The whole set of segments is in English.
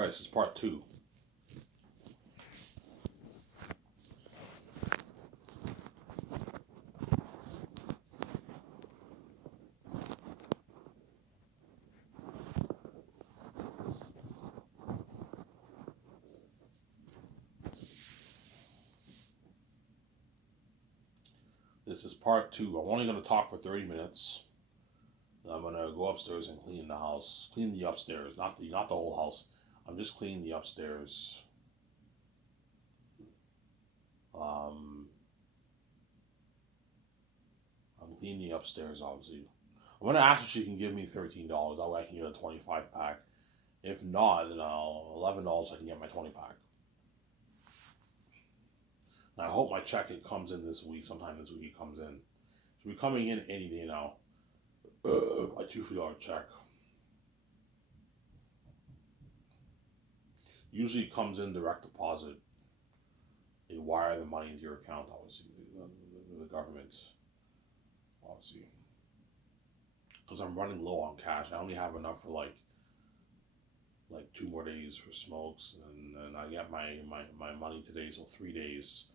All right, this is part two. This is part two. I'm only going to talk for 30 minutes. And I'm going to go upstairs and clean the house. Clean the upstairs, not the whole house. I'm just cleaning the upstairs. Um, I'm cleaning the upstairs, obviously. I'm going to ask if she can give me $13. That way I can get a 25 pack. If not, then I'll $11 I can get my 20 pack. And I hope my check it comes in this week. Sometime this week it comes in. Should be coming in any day now. My $2 check. Usually it comes in direct deposit. They wire the money into your account, obviously, the government, obviously. Because I'm running low on cash. I only have enough for like 2 more days for smokes, and I get my money today, so 3 days.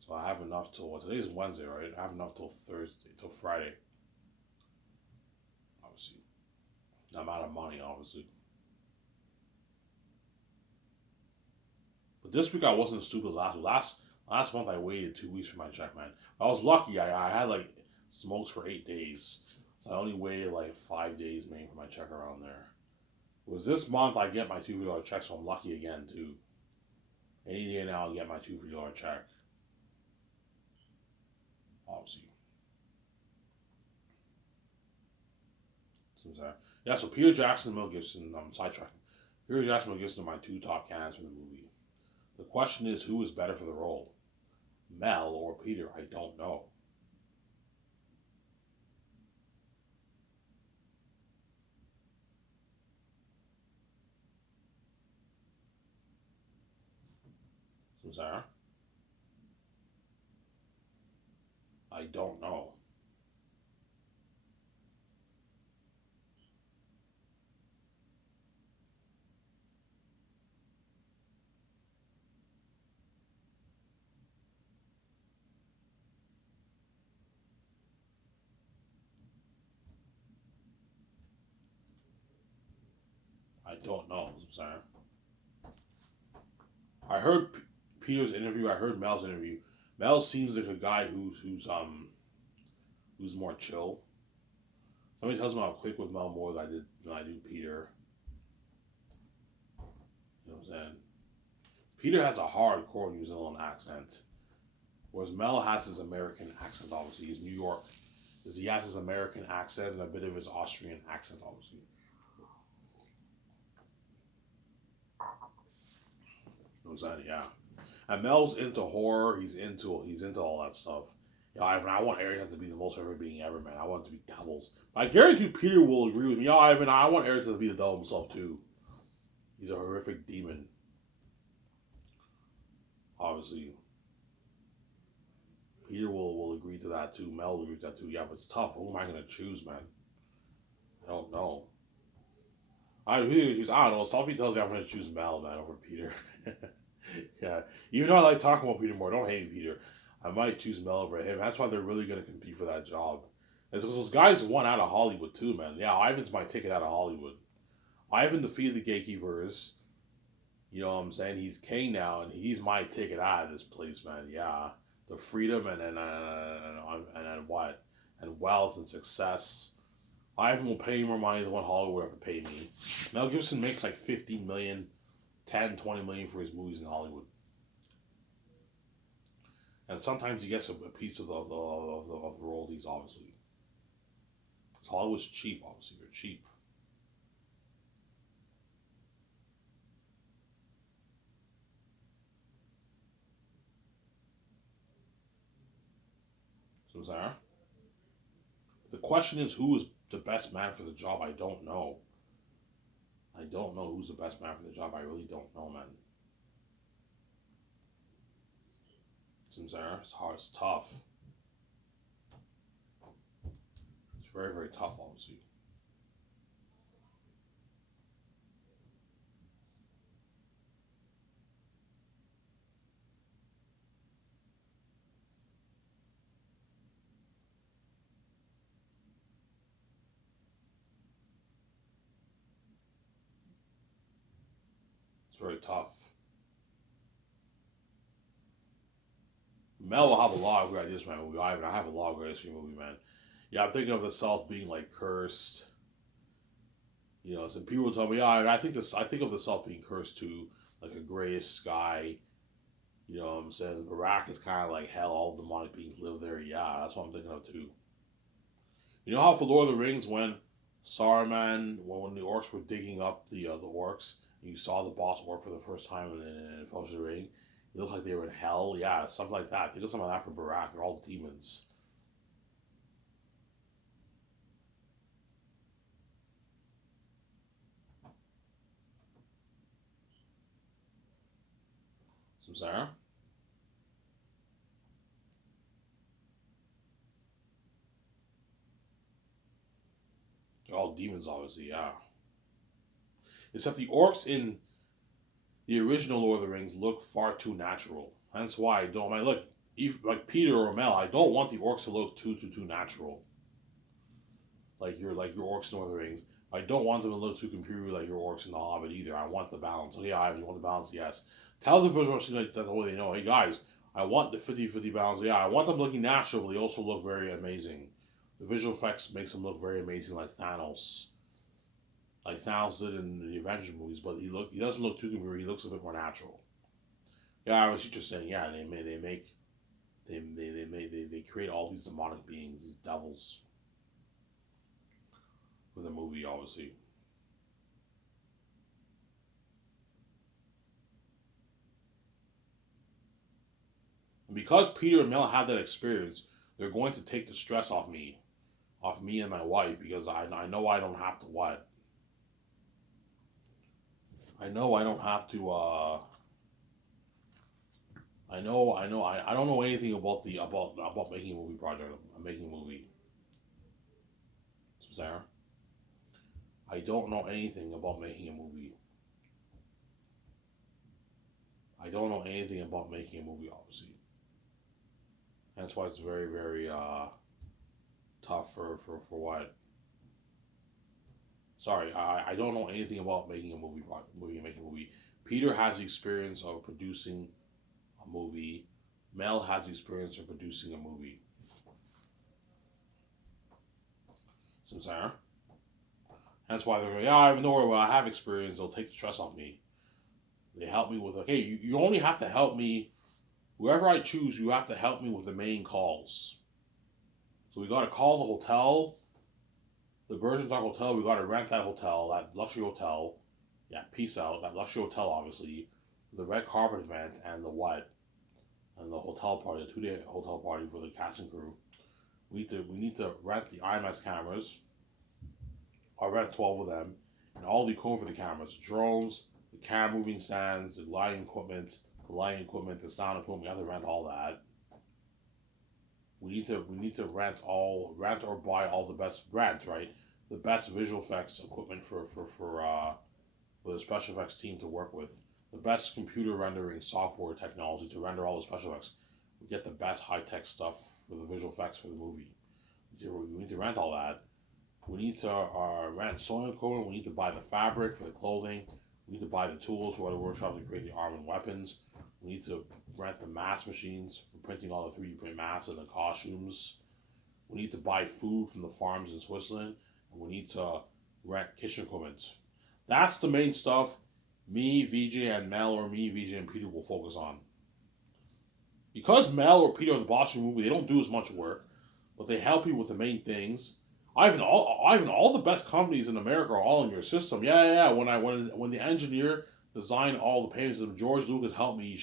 So I have enough till, today's Wednesday, right? I have enough till Thursday, till Friday. Obviously. I'm out of money, obviously. But this week I wasn't as stupid as last week. Last month I waited 2 weeks for my check, man. I was lucky. I had like smokes for 8 days. So I only waited like 5 days maybe for my check around there. It was this month I get my $2 check, so I'm lucky again too. Any day now I'll get my $2 check. Obviously. Yeah, so Peter Jackson and Mel Gibson, I'm sidetracking. Peter Jackson and Mel Gibson are my two top candidates for the movie. The question is, who is better for the role? Mel or Peter? I don't know. Sarah? I don't know. I don't know, Sarah. I heard Peter's interview. I heard Mel's interview. Mel seems like a guy who's more chill. Somebody tells me I'll click with Mel more than I do Peter. You know what I'm saying? Peter has a hardcore New Zealand accent, whereas Mel has his American accent. Obviously, he's New York. He has his American accent and a bit of his Austrian accent. Obviously, you know what I'm saying? Yeah. And Mel's into horror. He's into all that stuff. Yeah, Ivan, I want Aries to be the most favorite being ever, man. I want it to be devils. But I guarantee Peter will agree with me. Yeah, Ivan, I want Aries to be the devil himself too. He's a horrific demon. Obviously, Peter will agree to that too. Mel will agree to that too. Yeah, but it's tough. Who am I gonna choose, man? I don't know. I really choose. I don't know. Salty tells me I'm gonna choose Mel, man, over Peter. Yeah, even though I like talking about Peter more, don't hate Peter. I might choose Mel over him. That's why they're really gonna compete for that job. It's because those guys won out of Hollywood too, man. Yeah, Ivan's my ticket out of Hollywood. Ivan defeated the gatekeepers. You know what I'm saying? He's king now, and he's my ticket out of this place, man. Yeah, the freedom and what and wealth and success. Ivan will pay more money than what Hollywood ever paid me. Mel Gibson makes like 15 million, 10, 20 million for his movies in Hollywood. And sometimes he gets a piece of the royalties, obviously. Because Hollywood's cheap, obviously. They're cheap. So, Sarah, the question is, who is the best man for the job? I don't know. I don't know who's the best man for the job. I really don't know, man. Sarah, it's hard. It's tough. It's very, very tough, obviously. very tough. Mel will have a lot of great ideas for my movie. I have a lot of great ideas for your movie, man. Yeah, I'm thinking of the South being like cursed. You know, some people tell me, yeah, I think this. I think of the South being cursed too, like a grayish sky. You know what I'm saying? Iraq is kind of like hell. All the demonic beings live there. Yeah, that's what I'm thinking of too. You know how for Lord of the Rings, when Saruman, when the orcs were digging up the orcs, and you saw the boss orc for the first time in Fellowship of the Ring, it looked like they were in hell. Yeah, something like that. Think of something like that for Barak. They're all demons. Some Sarah? They're all demons, obviously. Yeah. Except the orcs in the original Lord of the Rings look far too natural. That's why I don't. I look, even like Peter or Mel. I don't want the orcs to look too natural. Like your orcs in Lord of the Rings. I don't want them to look too computer like your orcs in The Hobbit either. I want the balance. Oh yeah, you want the balance? Yes. Tell the visual like that the way they know. Hey guys, I want the 50-50 balance. Yeah, I want them looking natural, but they also look very amazing. The visual effects makes them look very amazing, like Thanos. Like Thanos did in the Avengers movies, but he doesn't look too computer. He looks a bit more natural. Yeah, I was just saying. Yeah, they create all these demonic beings, these devils, with a movie, obviously. And because Peter and Mel had that experience, they're going to take the stress off me and my wife, because I know I don't have to what. I know I don't have to. I don't know anything about making a movie project. I'm making a movie. Sarah, I don't know anything about making a movie. I don't know anything about making a movie, obviously. That's why it's very tough for what. Sorry, I don't know anything about making a making a movie. Peter has the experience of producing a movie. Mel has the experience of producing a movie. So Sarah. That's why they're going, yeah, I have no where I have experience, they'll take the stress off me. They help me with, okay, you only have to help me, whoever I choose, you have to help me with the main calls. So we got to call the hotel, the Virgin Talk Hotel, we got to rent that hotel, that luxury hotel. Yeah, peace out. That luxury hotel, obviously, the red carpet event, and the what? And the hotel party, a 2 day hotel party for the cast and crew. We need to rent the IMAX cameras. I rent 12 of them, and all the equipment for the cameras, drones, the camera moving stands, the lighting equipment, the sound equipment. We have to rent all that. We need to rent or buy all the best rent, right? The best visual effects equipment for the special effects team to work with. The best computer rendering software technology to render all the special effects. We get the best high tech stuff for the visual effects for the movie. We need to rent all that. We need to rent sewing equipment. We need to buy the fabric for the clothing. We need to buy the tools for the workshop to create the arm and weapons. We need to rent the mask machines for printing all the 3D print masks and the costumes. We need to buy food from the farms in Switzerland. And we need to rent kitchen equipment. That's the main stuff me, VJ, and Mel, or me, VJ, and Peter will focus on. Because Mel or Peter in the Boston movie, they don't do as much work, but they help you with the main things. Ivan, all the best companies in America are all in your system. Yeah. When the engineer designed all the payments, George Lucas helped me.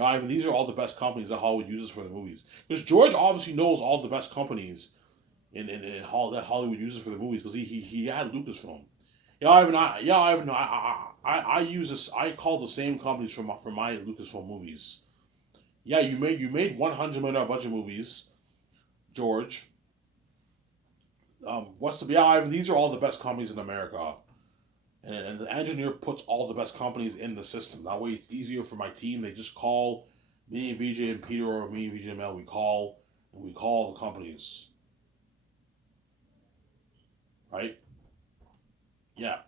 Ivan, these are all the best companies that Hollywood uses for the movies. Because George obviously knows all the best companies that Hollywood uses for the movies, because he had Lucasfilm. Ivan, I use this. I call the same companies for my Lucasfilm movies. Yeah, you made $100 million budget movies, George. What's the, yeah, Ivan? These are all the best companies in America, and the engineer puts all the best companies in the system. That way, it's easier for my team. They just call me and VJ and Peter, or me and VJ and Mel. We call the companies, right? Yeah,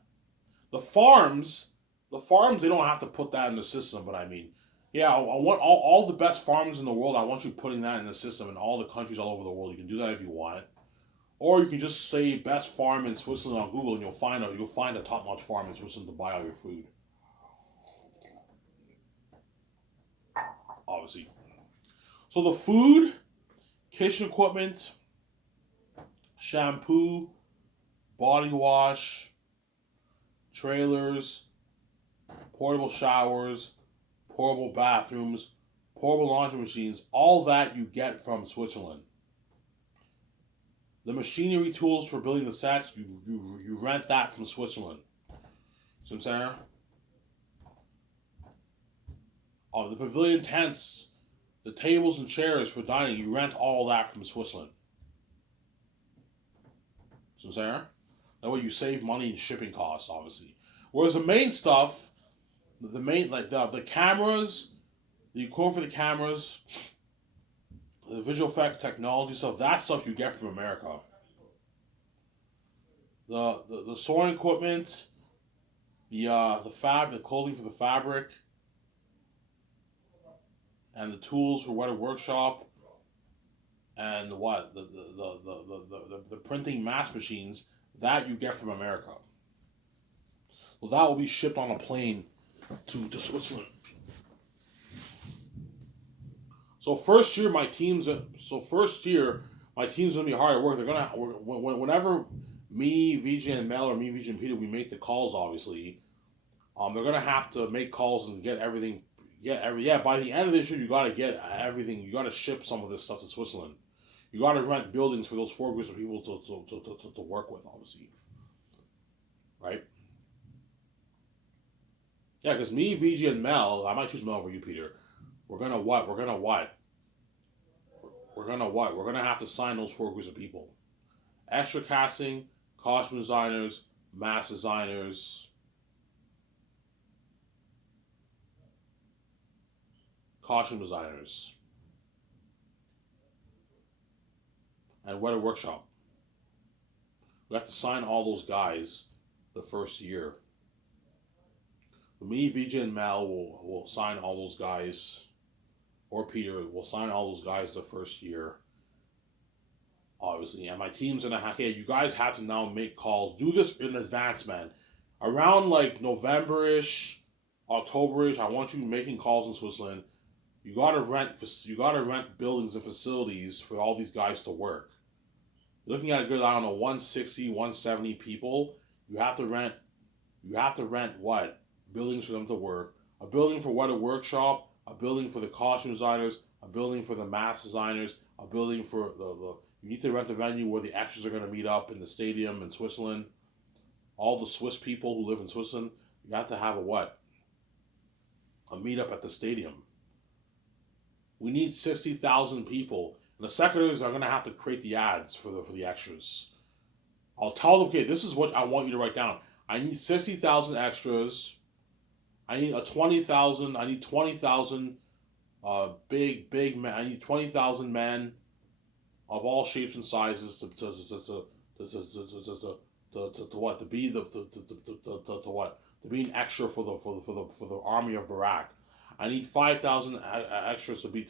the farms the farms, they don't have to put that in the system, but I mean, yeah, I want all the best farms in the world. I want you putting that in the system in all the countries all over the world. You can do that if you want, or you can just say best farm in Switzerland on Google, and you'll find a top notch farm in Switzerland to buy all your food. Obviously, so the food, kitchen equipment, shampoo, body wash, trailers, portable showers, portable bathrooms, portable laundry machines, all that you get from Switzerland. The machinery tools for building the sets, you rent that from Switzerland. See what I'm saying? Oh, the pavilion tents, the tables and chairs for dining, you rent all that from Switzerland. See what I'm saying? That way you save money in shipping costs, obviously. Whereas the main stuff, the main like the cameras, the equipment for the cameras, the visual effects technology stuff, that stuff you get from America. The sewing equipment, the clothing for the fabric, and the tools for Weather Workshop, and what the printing mass machines that you get from America. Well, that will be shipped on a plane to Switzerland. So first year my team's gonna be hard at work. Whenever me, VJ, and Mel, or me, VJ, and Peter, we make the calls. Obviously, they're gonna have to make calls and get everything. By the end of this year, you gotta get everything. You gotta ship some of this stuff to Switzerland. You gotta rent buildings for those four groups of people to work with. Obviously, right? Yeah, because me, VG, and Mel, I might choose Mel over you, Peter. We're gonna what? We're gonna what? We're gonna what? We're gonna have to sign those four groups of people. Extra casting, costume designers, mass designers, costume designers, and Weather Workshop. We have to sign all those guys the first year. Me, VJ, and Mal will sign all those guys, or Peter will sign all those guys the first year, obviously. And my team's gonna have, okay, you guys have to now make calls. Do this in advance, man. Around like November-ish, October-ish, I want you making calls in Switzerland. You gotta rent buildings and facilities for all these guys to work. You're looking at a good, I don't know, 160, 170 people. You have to rent what? Buildings for them to work. A building for what? A workshop. A building for the costume designers. A building for the mass designers. A building for the you need to rent a venue where the actors are going to meet up in the stadium in Switzerland. All the Swiss people who live in Switzerland, you have to have a what? A meetup at the stadium. We need 60,000 people. And the secretaries are going to have to create the ads for the extras. I'll tell them, okay, this is what I want you to write down. I need 60,000 extras. I need 20,000 big men. I need 20,000 men of all shapes and sizes to what? To be the to what? To be an extra for the army of Barak. I need 5,000 extras to be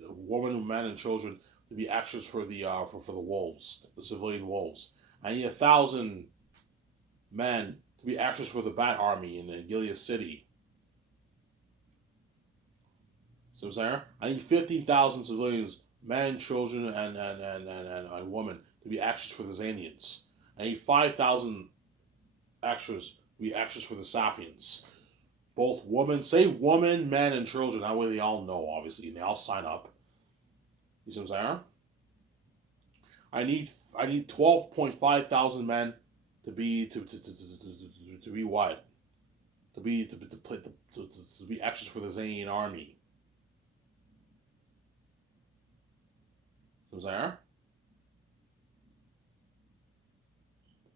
women, men, and children to be extras for the wolves, the civilian wolves. I need 1,000 men to be extras for the Bat Army in Gilead City. So I'm saying I need 15,000 civilians, men, children, and women to be extras for the Zanians. I need 5,000 extras to be extras for the Safians. Both women, men, and children. That way they all know, obviously, and they all sign up. You see what I'm saying? I need 12.5 thousand men to be what? To be extras for the Zanian army. Was there?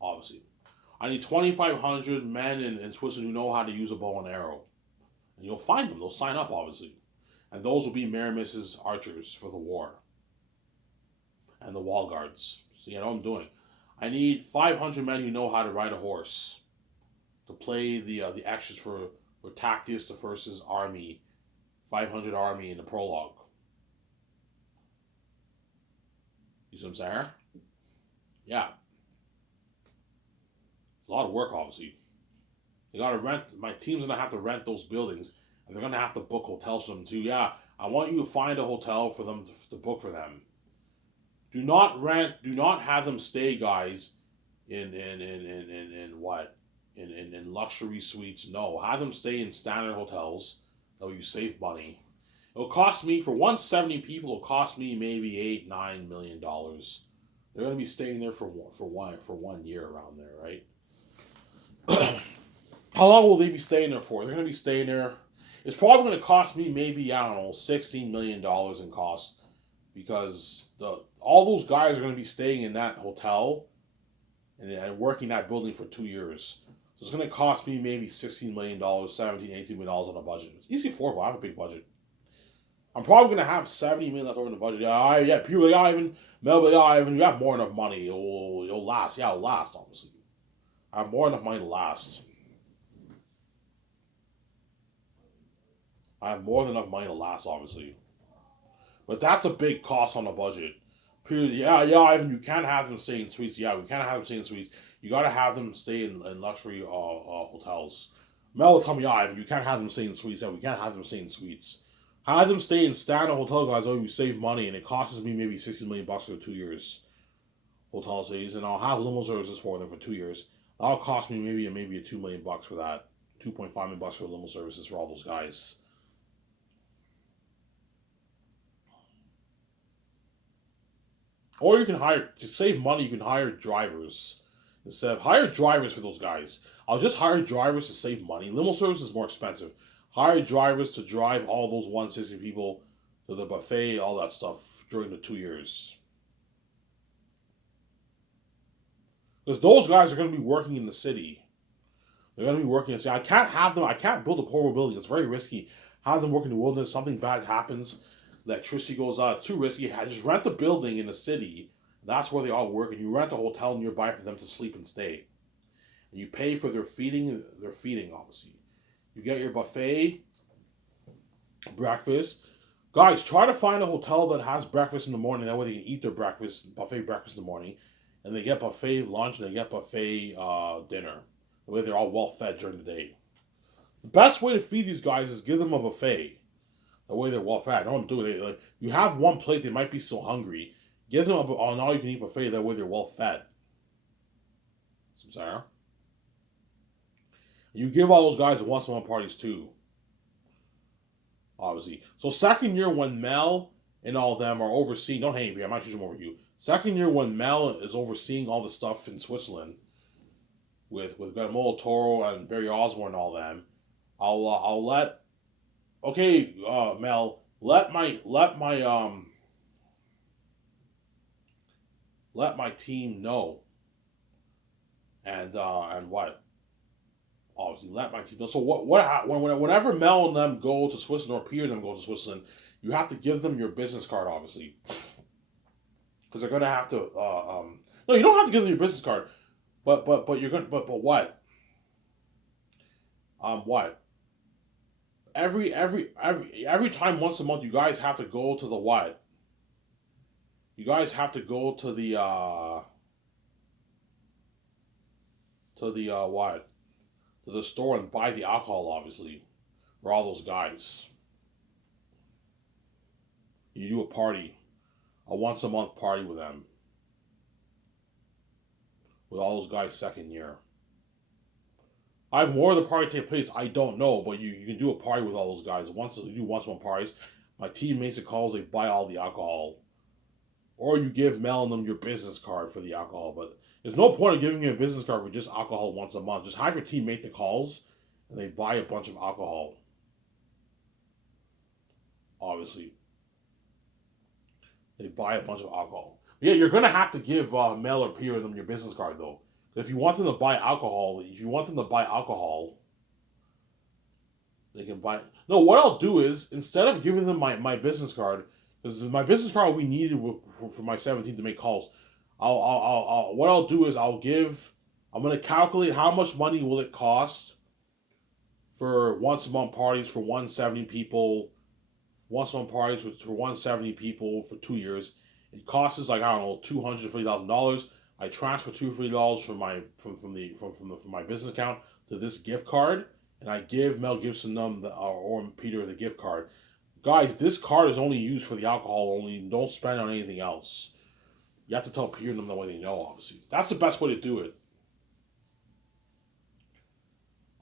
Obviously. I need 2,500 men in Switzerland who know how to use a bow and arrow. And you'll find them. They'll sign up, obviously. And those will be Maramis's archers for the war. And the wall guards. See, I know what I'm doing. I need 500 men who know how to ride a horse. To play the actions for Or Tactius the First's army, 500 army in the prologue. You see what I'm saying? Yeah. It's a lot of work, obviously. They gotta rent. My team's gonna have to rent those buildings, and they're gonna have to book hotels for them too. Yeah, I want you to find a hotel for them to book for them. Do not rent. Do not have them stay, guys, in what in luxury suites. No, have them stay in standard hotels. That way you save money. It'll cost me for 170 people. It'll cost me maybe $8-9 million. They're gonna be staying there for 1 year around there, right? How long will they be staying there for? They're gonna be staying there. It's probably gonna cost me maybe I don't know $16 million in cost because all those guys are gonna be staying in that hotel and working that building for 2 years. So it's gonna cost me maybe $16 million, 17, $18 million on a budget. It's easy affordable. I have a big budget. I'm probably gonna have 70 million left over in the budget. Yeah, purely Ivan, Melville Ivan. You have more than enough money. It'll last. Yeah, it'll last. Obviously, I have more than enough money to last. I have more than enough money to last. Obviously, but that's a big cost on the budget. Period. Yeah, Ivan. You can't have them stay in suites. Yeah, we can't have them stay in suites. You gotta have them stay in luxury hotels. Mel will tell me, Ivan, you can't have them stay in suites. Yeah, we can't have them stay in suites. Have them stay in standard hotel, guys. Oh, you save money, and it costs me maybe $60 million for 2 years. Hotel stays, and I'll have limo services for them for 2 years. That'll cost me maybe a $2 million for that. $2.5 million for limo services for all those guys. Or you can hire to save money. You can hire drivers instead of hire drivers for those guys. I'll just hire drivers to save money. Limo service is more expensive. Hire drivers to drive all those 160 people to the buffet, all that stuff during the 2 years. Because those guys are going to be working in the city. They're going to be working in the city. I can't have them. I can't build a portable building. It's very risky. Have them work in the wilderness. Something bad happens. Electricity goes out. It's too risky. Just rent a building in the city. That's where they all work. And you rent a hotel nearby for them to sleep and stay. And you pay for their feeding. Their feeding, obviously. You get your buffet, breakfast. Guys, try to find a hotel that has breakfast in the morning. That way they can eat their buffet breakfast in the morning. And they get buffet lunch and they get buffet dinner. The way they're all well fed during the day. The best way to feed these guys is give them a buffet. The way they're well fed. Don't do it. Like, you have one plate, they might be so hungry. Give them an all you can eat buffet. That way they're well fed. Some Sarah. You give all those guys once a month parties too. Obviously. So second year when Mel and all of them are overseeing, don't hate me, I might choose them over you. Second year when Mel is overseeing all the stuff in Switzerland with Guillermo Toro and Barry Osborne and all them, I'll let Mel let my team know and what obviously let my team know. So whenever Mel and them go to Switzerland or Peter and them go to Switzerland, you have to give them your business card, obviously, because they're gonna have to. No, you don't have to give them your business card, but you're gonna but what? What? Every time once a month, you guys have to go to the what? You guys have to go to the what? To the store and buy the alcohol, obviously, for all those guys. You do a party, a once a month party with them, with all those guys second year. I have more of the party take place. I don't know, but you can do a party with all those guys. Once you do once a month parties, my team makes the calls. They buy all the alcohol, or you give Mel and them your business card for the alcohol. But there's no point of giving you a business card for just alcohol once a month. Just have your team make the calls, and they buy a bunch of alcohol. Obviously, they buy a bunch of alcohol. But yeah, you're gonna have to give Mel or Peter them your business card though. If you want them to buy alcohol, they can buy. No, what I'll do is instead of giving them my business card, because my business card we needed for my 17 to make calls. What I'll do is I'm gonna calculate how much money will it cost for once a month parties for 170 people. Once a month parties for 170 people for 2 years. It costs us like I don't know $250,000. I transfer $250 from my from my business account to this gift card, and I give Mel Gibson them or Peter the gift card. Guys, this card is only used for the alcohol only. Don't spend on anything else. You have to tell Peter and them the way they know. Obviously, that's the best way to do it.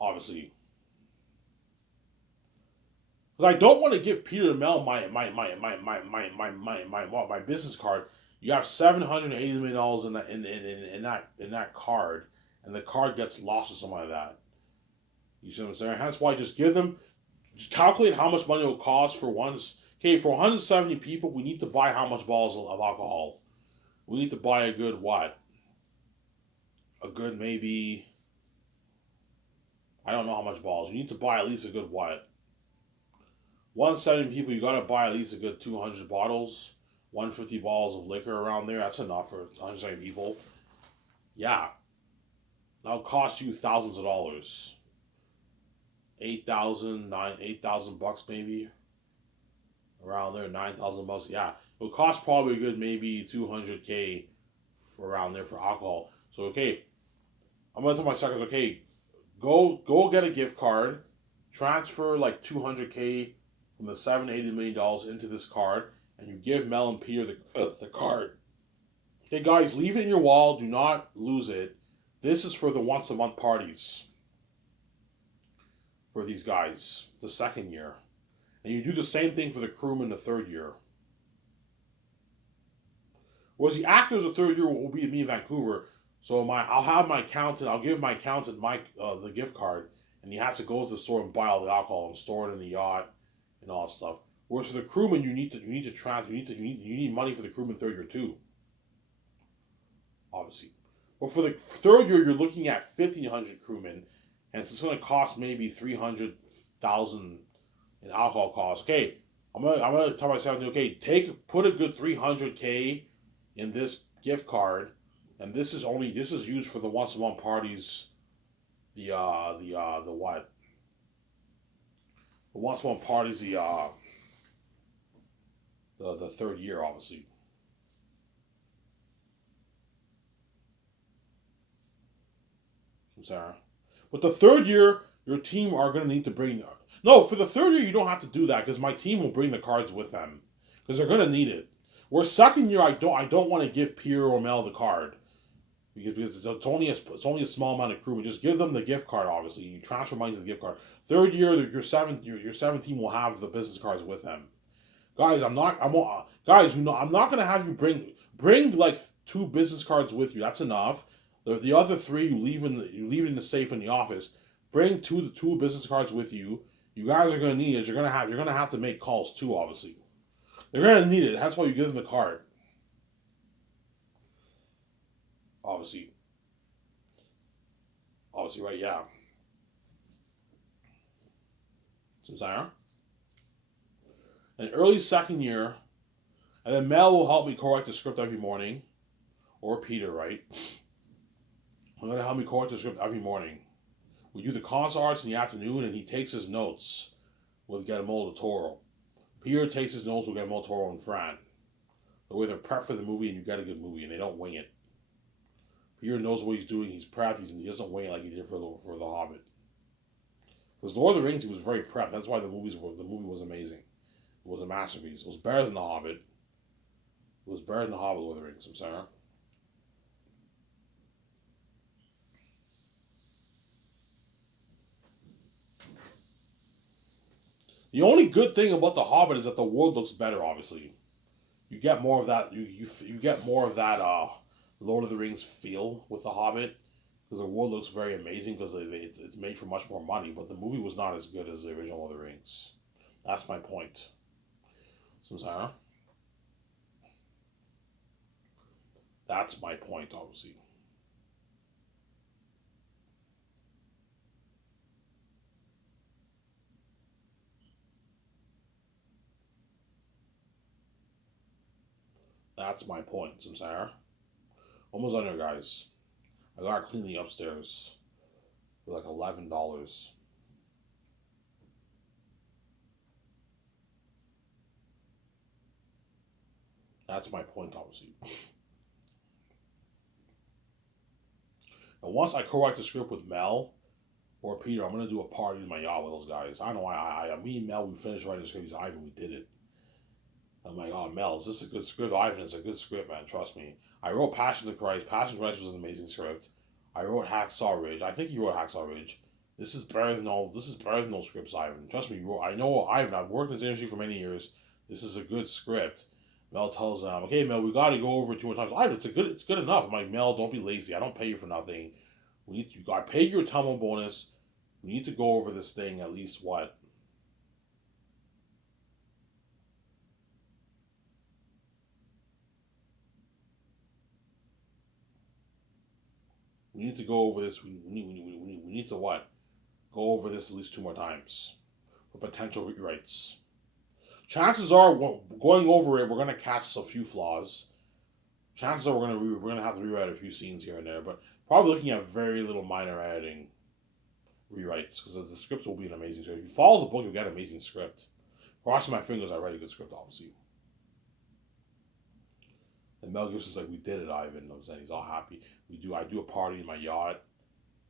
Obviously, because I don't want to give Peter and Mel my business card. You have $780 million in that card, and the card gets lost or something like that. You see what I'm saying? That's why just give them, just calculate how much money it will cost for once. Okay, for 170 people, we need to buy how much bottles of alcohol? We need to buy a good what? A good maybe, I don't know how much bottles. You need to buy at least a good what? 170 people, you gotta buy at least a good 200 bottles, 150 bottles of liquor around there. That's enough for 170 people. Yeah, that'll cost you thousands of dollars. 8,000 bucks maybe around there. 9,000 bucks. Yeah, it'll cost probably a good maybe 200K for around there for alcohol. So okay, I'm gonna tell my suckers. Okay, go get a gift card, transfer like 200K from the $780 million into this card, and you give Mel and Peter the card. Okay, guys, leave it in your wallet. Do not lose it. This is for the once a month parties for these guys, the second year. And you do the same thing for the crewman the third year. Whereas the actors the third year will be me in Vancouver. So I'll have my accountant, I'll give my accountant the gift card, and he has to go to the store and buy all the alcohol and store it in the yacht and all that stuff. Whereas for the crewman, you need to transfer, you need money for the crewman third year too, obviously. But for the third year, you're looking at 1,500 crewmen, and it's going to cost maybe 300,000 in alcohol costs. Okay, I'm gonna tell myself, okay, put a good 300K in this gift card, and this is used for the once a month parties. The what? The once a month parties. The third year, obviously. From Sarah. But the third year, your team are going to need to bring. No, for the third year, you don't have to do that because my team will bring the cards with them because they're going to need it. Where second year, I don't want to give Pierre or Mel the card because it's only a small amount of crew. But just give them the gift card. Obviously, you transfer money to the gift card. Third year, your seventh team will have the business cards with them. Guys, I'm not going to have you bring like two business cards with you. That's enough. The other three you leave in the safe in the office. Bring two business cards with you. You guys are gonna need it. You're gonna have to make calls too. Obviously, they're gonna need it. That's why you give them the card. Obviously, obviously, right? Yeah. So Sarah, an early second year, and then Mel will help me correct the script every morning, or Peter, right? I'm gonna help me correct the script every morning. We do the consult arts in the afternoon, and he takes his notes with Guillermo del Toro. Peter takes his notes with Guillermo del Toro and Fran. The way they're prepped for the movie, and you get a good movie, and they don't wing it. Peter knows what he's doing. He's prepped. He doesn't wing it like he did for the Hobbit. Because Lord of the Rings, he was very prepped. That's why the movie was amazing. It was a masterpiece. It was better than the Hobbit. It was better than the Hobbit, Lord of the Rings. I'm sorry. The only good thing about the Hobbit is that the world looks better. Obviously, you get more of that. You get more of that Lord of the Rings feel with the Hobbit because the world looks very amazing because it's made for much more money. But the movie was not as good as the original Lord of the Rings. That's my point. Samsara. That's my point. Obviously, that's my point. Samsara. Almost done here, guys. I gotta clean the upstairs for like $11. That's my point, obviously. And once I co-write the script with Mel or Peter, I'm gonna do a party in my yacht with those guys. I know me and Mel, we finished writing the script. He's Ivan, we did it. I'm like, oh, Mel, is this a good script? Ivan, it's a good script, man. Trust me. I wrote Passion of the Christ. Passion of the Christ was an amazing script. I wrote Hacksaw Ridge. I think he wrote Hacksaw Ridge. This is better than all. This is better than those scripts, Ivan. Trust me. I know Ivan. I've worked in this industry for many years. This is a good script. Mel tells them, okay, Mel, we got to go over it 200 times. Ivan, it's good enough. I'm like, Mel, don't be lazy. I don't pay you for nothing. I pay you a Tamil bonus. We need to go over this thing at least what. We need to go over this. We need to what? Go over this at least 2 more times for potential rewrites. Chances are, going over it, we're gonna catch a few flaws. Chances are we're gonna have to rewrite a few scenes here and there, but probably looking at very little minor editing rewrites because the script will be an amazing script. If you follow the book, you'll get an amazing script. Crossing my fingers, I write a good script, obviously. And Mel Gibson's like, we did it, Ivan. I'm saying he's all happy. I do a party in my yacht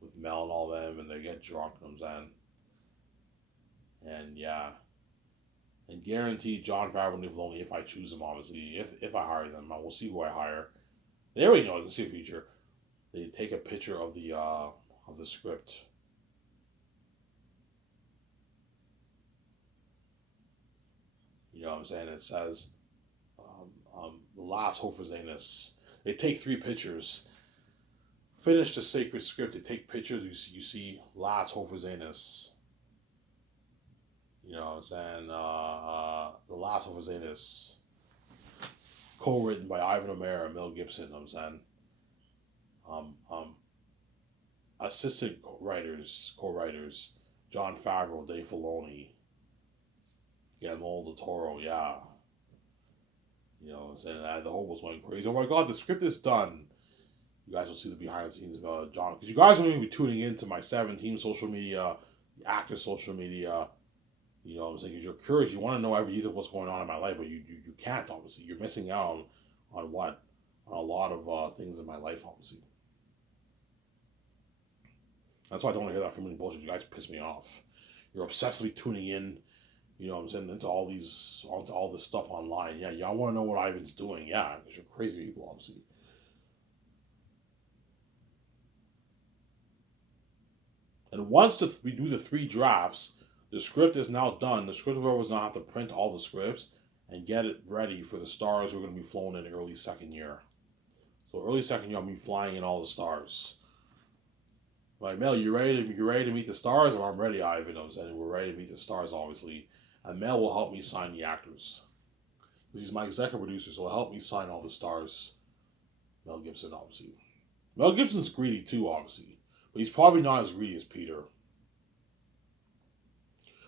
with Mel and all them, and they get drunk. I'm saying, and yeah, and guaranteed Jon Favreau will live only if I choose him. Obviously, if I hire them, we'll see who I hire. They already know. I can see the future. They take a picture of the script. You know what I'm saying? It says, Last Hope for Zanus. They take 3 pictures. Finish the sacred script. They take pictures. You see Last Hope for Zanus. You know what I'm saying? The Last Hope for Zanus. Co-written by Ivan O'Meara and Mel Gibson. You know what I'm saying? Assistant co-writers, Jon Favreau, Dave Filoni, Guillermo del Toro, yeah. You know what I'm saying? The whole was went crazy. Oh my god, the script is done. You guys will see the behind the scenes of John. Because you guys are going to be tuning into my 17 social media, the actor social media. You know what I'm saying? Because you're curious. You want to know every detail of what's going on in my life, but you can't, obviously. You're missing out on what? On a lot of things in my life, obviously. That's why I don't want to hear that from any bullshit. You guys piss me off. You're obsessively tuning in, you know what I'm saying, into all this stuff online. Yeah, y'all want to know what Ivan's doing. Yeah, because you're crazy people, obviously. And once we do the 3 drafts, the script is now done. The script was now have to print all the scripts and get it ready for the stars who are going to be flown in early second year. So early second year, I'll be flying in all the stars. Like, Mel, you ready to meet the stars? Or I'm ready, Ivan. I'm saying we're ready to meet the stars, obviously. And Mel will help me sign the actors. He's my executive producer, so he'll help me sign all the stars. Mel Gibson, obviously. Mel Gibson's greedy too, obviously. But he's probably not as greedy as Peter.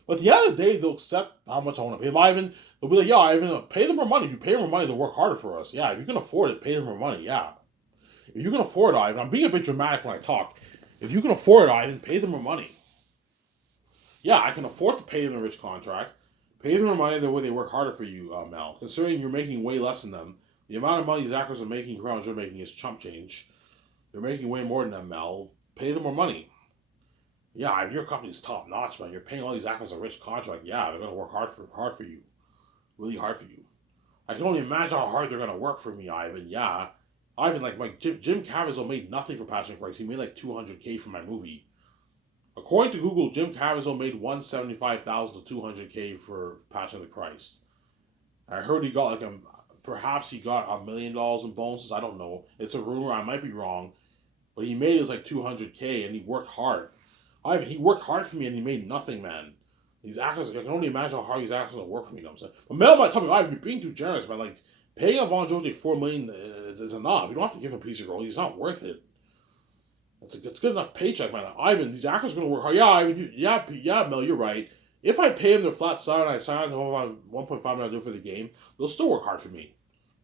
But at the end of the day, they'll accept how much I want to pay them. Ivan, they'll be like, yeah, Ivan, pay them more money. If you pay them more money, they'll work harder for us. Yeah, if you can afford it, pay them more money. Yeah. If you can afford it, Ivan, I'm being a bit dramatic when I talk. If you can afford it, Ivan, pay them more money. Yeah, I can afford to pay them a rich contract. Pay them more money the way they work harder for you, Mel. Considering you're making way less than them, the amount of money these actors are making compared to you're making is chump change. You're making way more than them, Mel. Pay them more money. Yeah, if your company's top notch, man, you're paying all these actors a rich contract. Yeah, they're gonna work hard for you, really hard for you. I can only imagine how hard they're gonna work for me, Ivan. Yeah, Ivan, like Jim Caviezel made nothing for Passion Christ. He made like 200K for my movie. According to Google, Jim Caviezel made 175,000 to 200K for Passion of the Christ. I heard he got perhaps he got $1 million in bonuses. I don't know. It's a rumor. I might be wrong, but he made it like 200K and he worked hard. He worked hard for me and he made nothing, man. These actors, I can only imagine how hard these actors are going to work for me. You know what I'm saying? But Mel might tell me, Ivan, you're being too generous, man. Like, paying Avon George $4 million is enough. You don't have to give him a piece of gold. He's not worth it. It's good enough paycheck, man. Ivan, these actors are going to work hard. Yeah, Ivan, yeah, Mel, you're right. If I pay them their flat salary and I sign them $1.5 million for the game, they'll still work hard for me.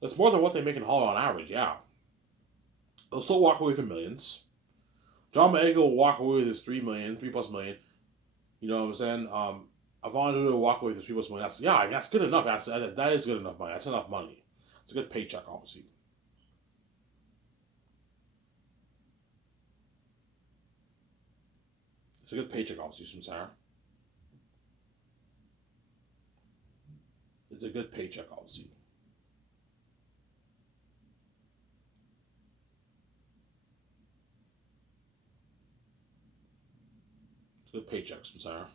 That's more than what they make in Hollywood on average, yeah. They'll still walk away with millions. John Boyega will walk away with his 3 million, 3+ million. You know what I'm saying? Avon will walk away with his 3+ million. That's good enough. That is good enough money. That's enough money. It's a good paycheck, obviously. It's a good paycheck, obviously, from Sarah. It's a good paycheck, obviously. It's a good paycheck, from Sarah.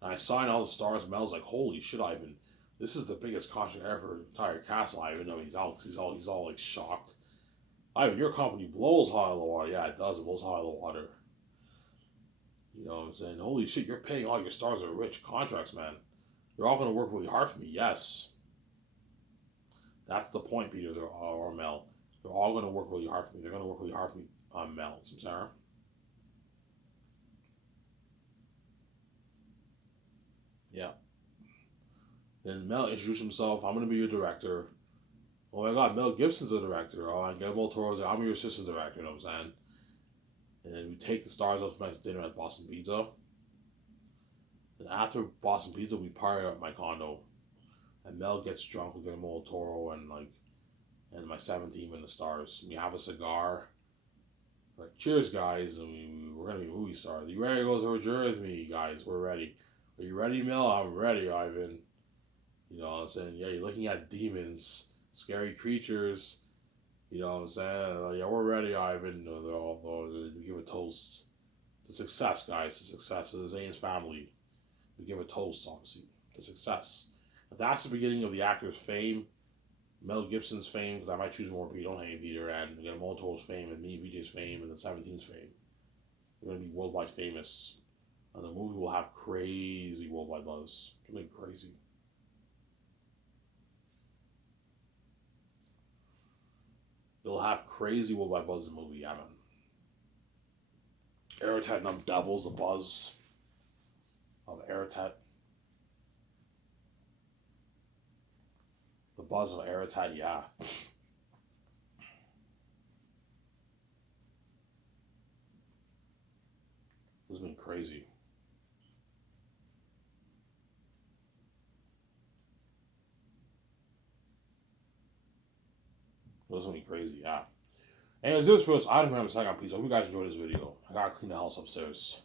And I signed all the stars. Mel's like, holy shit, Ivan. This is the biggest contract ever for the entire castle. Ivan, know he's out. He's all like shocked. Ivan, your company blows high in the water. Yeah, it does. It blows high in the water. You know what I'm saying? Holy shit, you're paying all your stars are rich contracts, man. They're all going to work really hard for me. Yes. That's the point, Peter, or Mel. They're all going to work really hard for me. They're going to work really hard for me, Mel. Samsara. Yeah. Then Mel introduced himself. I'm going to be your director. Oh my god, Mel Gibson's the director. Oh, and Guillermo Toro's like, I'm your assistant director, you know what I'm saying? And then we take the stars out for nice dinner at Boston Pizza. Then after Boston Pizza, we party at my condo. And Mel gets drunk with Guillermo del Toro and my 17 and the stars. We have a cigar. Like, cheers, guys, and we're gonna be movie stars. You ready to go to a jury with me, guys? We're ready. Are you ready, Mel? I'm ready, Ivan. You know what I'm saying? Yeah, you're looking at demons, scary creatures. You know what I'm saying? Yeah, we're ready, Ivan. We give a toast to success, guys. To success to the Zane's family. We give a toast, obviously, to success. If that's the beginning of the actor's fame, Mel Gibson's fame, because I might choose more people, don't hate Peter, and we get Molotow's fame, and me, VJ's fame, and the 17's fame. We're going to be worldwide famous. And the movie will have crazy worldwide buzz. It's going to be crazy. It'll have crazy worldwide buzz in the movie, yeah, man. Aerotet and doubles the buzz of Aerotet. The buzz of Aerotet, yeah. This has been crazy. This has been crazy, yeah. Anyways, this was I don't remember a second piece. I hope you guys enjoyed this video. I gotta clean the house upstairs.